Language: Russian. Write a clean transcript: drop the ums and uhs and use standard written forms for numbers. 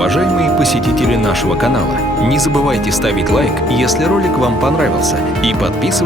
Уважаемые посетители нашего канала, не забывайте ставить лайк, если ролик вам понравился, и подписывайтесь